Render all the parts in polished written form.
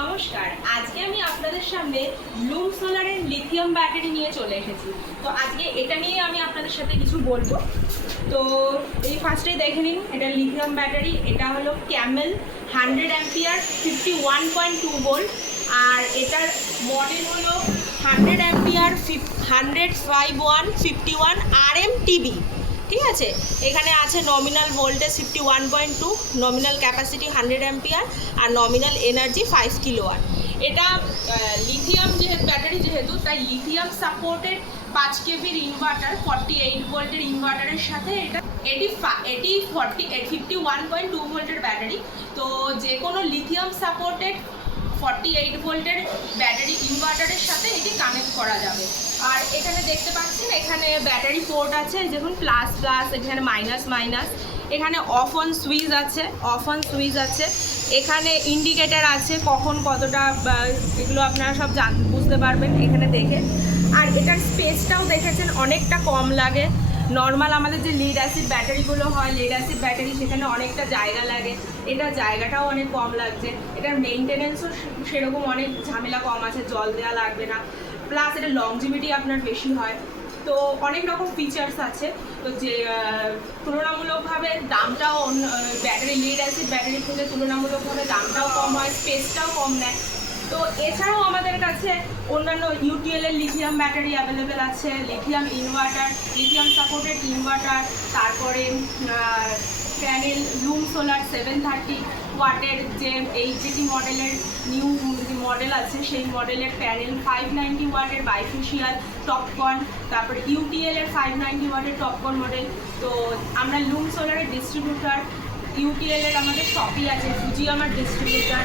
নমস্কার, আজকে আমি আপনাদের সামনে লুম সোলারের লিথিয়াম ব্যাটারি নিয়ে চলে এসেছি। তো আজকে এটা নিয়ে আমি আপনাদের সাথে কিছু বলবো। তো এই ফার্স্টেই দেখে নিন, এটা লিথিয়াম ব্যাটারি। এটা হলো ক্যামেল 100 অ্যাম্পিয়ার 51.2 ভোল্ট। আর এটার মডেল হলো 100 অ্যাম্পিয়ার 1005151 RMTB। ঠিক আছে, এখানে আছে nominal voltage 51.2, nominal capacity 100 ampere আর নমিনাল এনার্জি 5 কিলোওয়াট। এটা লিথিয়াম ব্যাটারি যেহেতু, তাই লিথিয়াম সাপোর্টেড 5 কেভির ইনভার্টার 48 ভোল্টের ইনভার্টারের সাথে এটি 51.2 ভোল্টের ব্যাটারি। তো যে কোনো লিথিয়াম সাপোর্টেড 48 ভোল্টের ব্যাটারি ইনভার্টারের সাথে এটি কানেক্ট করা যাবে। আর এখানে দেখতে পাচ্ছেন, এখানে ব্যাটারি পোর্ট আছে, দেখুন প্লাস প্লাস, এখানে মাইনাস মাইনাস, এখানে অফ অন সুইচ আছে, এখানে ইন্ডিকেটার আছে, কখন কতটা, এগুলো আপনারা সব বুঝতে পারবেন এখানে দেখে। আর এটার স্পেসটাও দেখেছেন অনেকটা কম লাগে। নর্মাল আমাদের যে লিড অ্যাসিড ব্যাটারিগুলো হয়, লিড অ্যাসিড ব্যাটারি, সেখানে অনেকটা জায়গা লাগে, এটা জায়গাটাও অনেক কম লাগছে। এটার মেনটেনেন্সও সেরকম অনেক ঝামেলা কম আছে, জল দেওয়া লাগবে না, প্লাস এটা লংজিভিটি আপনার বেশি হয়। তো অনেক রকম ফিচার্স আছে। তো যে তুলনামূলকভাবে দামটাও ব্যাটারি লিড অ্যাসিড ব্যাটারি থেকে তুলনামূলকভাবে দামটাও কম হয়, স্পেসটাও কম নেয়। তো এছাড়াও আমাদের কাছে অন্যান্য ইউটিএল এর লিথিয়াম ব্যাটারি অ্যাভেলেবেল আছে, lithium inverter, lithium supported inverter, তারপরে প্যানেল লুম সোলার 730 ওয়াটের যে এইচজিটি মডেলের নিউ মডেল আছে, সেই মডেলের প্যানেল 590 ওয়াটের বাইফেশিয়াল টপকন, তারপরে ইউটিএল এর 590 ওয়াটের টপকন মডেল। তো আমরা লুম সোলারের ডিস্ট্রিবিউটার, ইউটিএল এর আমাদের শপই আছে, ফুজি আমার ডিস্ট্রিবিউটার।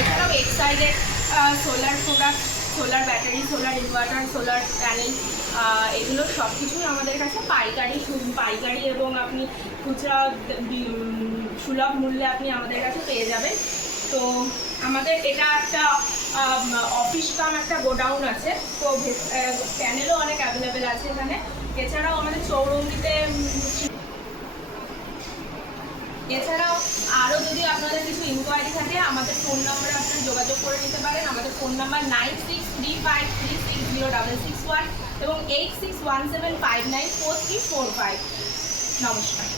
এছাড়াও এক্সাইডের solar product, solar battery, solar inverter, solar panel, এগুলো সব কিছুই আমাদের কাছে পাইকারি এবং আপনি খুচরা সুলভ মূল্যে আপনি আমাদের কাছে পেয়ে যাবেন। তো আমাদের এটা একটা অফিস কাম একটা গোডাউন আছে, তো প্যানেলও অনেক অ্যাভেলেবেল আছে এখানে। এছাড়াও আমাদের চৌরঙ্গিতে, এছাড়াও আরও যদি আপনাদের কিছু ইনকোয়ারি থাকে, আমাদের ফোন নাম্বারে আপনারা যোগাযোগ করে নিতে পারেন। আমাদের ফোন নাম্বার 9635360661 এবং 8617594345। নমস্কার।